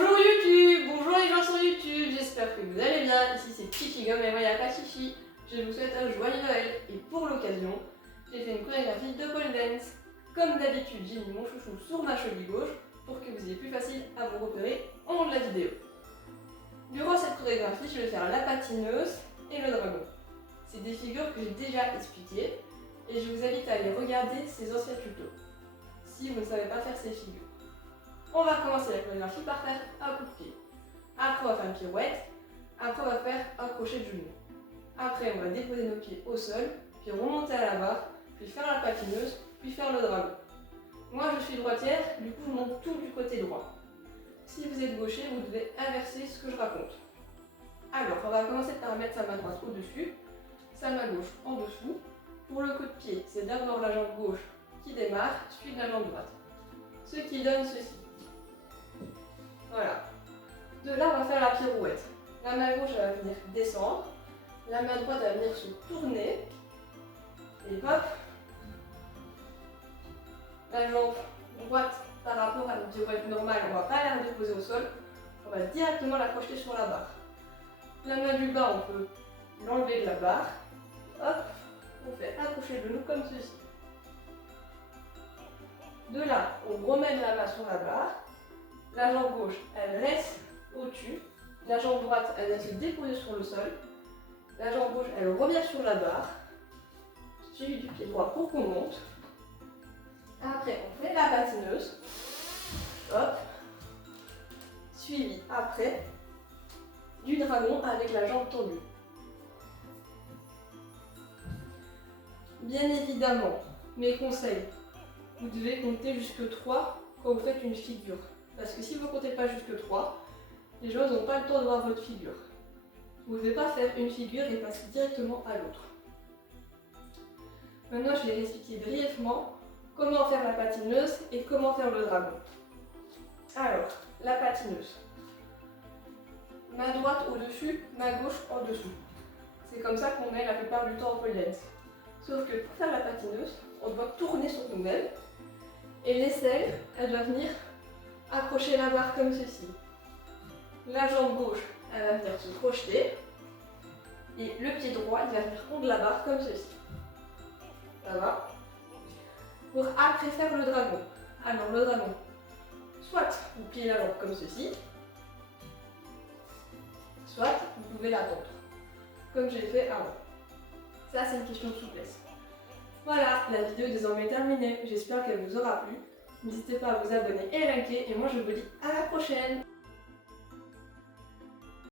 Bonjour YouTube, bonjour les gens sur YouTube, j'espère que vous allez bien. Ici c'est Chichi Gomme et voilà pas Chichi. Je vous souhaite un joyeux Noël et pour l'occasion, j'ai fait une chorégraphie de pole dance. Comme d'habitude, j'ai mis mon chouchou sur ma cheville gauche pour que vous ayez plus facile à vous repérer au long de la vidéo. Durant cette chorégraphie, je vais faire la patineuse et le dragon. C'est des figures que j'ai déjà expliquées et je vous invite à aller regarder ces anciens tutos si vous ne savez pas faire ces figures. On va commencer la chorégraphie par faire un coup de pied. Après, on va faire une pirouette. Après, on va faire un crochet de genou. Après, on va déposer nos pieds au sol, puis remonter à la barre, puis faire la patineuse, puis faire le dragon. Moi, je suis droitière, du coup, je monte tout du côté droit. Si vous êtes gaucher, vous devez inverser ce que je raconte. Alors, on va commencer par mettre sa main droite au-dessus, sa main gauche en dessous. Pour le coup de pied, c'est d'abord la jambe gauche qui démarre, suivi de la jambe droite. Ce qui donne ceci. Voilà. De là, on va faire la pirouette. La main gauche, elle va venir descendre. La main droite, elle va venir se tourner. Et hop. La jambe droite, par rapport à une pirouette normale, on ne va pas la déposer au sol. On va directement la projeter sur la barre. La main du bas, on peut l'enlever de la barre. Hop. On fait accrocher le genou comme ceci. De là, on remet la main sur la barre. La jambe gauche, elle reste au-dessus. La jambe droite, elle va se déposer sur le sol. La jambe gauche, elle revient sur la barre. Suivi du pied droit pour qu'on monte. Après, on fait la patineuse. Hop. Suivi après du dragon avec la jambe tendue. Bien évidemment, mes conseils, vous devez compter jusque 3 quand vous faites une figure. Parce que si vous ne comptez pas jusque 3, les gens n'ont pas le temps de voir votre figure. Vous ne devez pas faire une figure et passer directement à l'autre. Maintenant, je vais expliquer brièvement comment faire la patineuse et comment faire le dragon. Alors, la patineuse. Main droite au-dessus, main gauche en dessous. C'est comme ça qu'on est la plupart du temps en pole dance. Sauf que pour faire la patineuse, on doit tourner sur nous-mêmes et l'aisselle, elle doit venir accrocher la barre comme ceci. La jambe gauche, elle va venir se projeter et le pied droit, il va venir contre la barre comme ceci. Ça va? Pour après faire le dragon. Alors le dragon, soit vous pliez la jambe comme ceci, soit vous pouvez la tendre, comme j'ai fait avant. Ça, c'est une question de souplesse. Voilà, la vidéo est désormais terminée. J'espère qu'elle vous aura plu. N'hésitez pas à vous abonner et à liker. Et moi, je vous dis à la prochaine!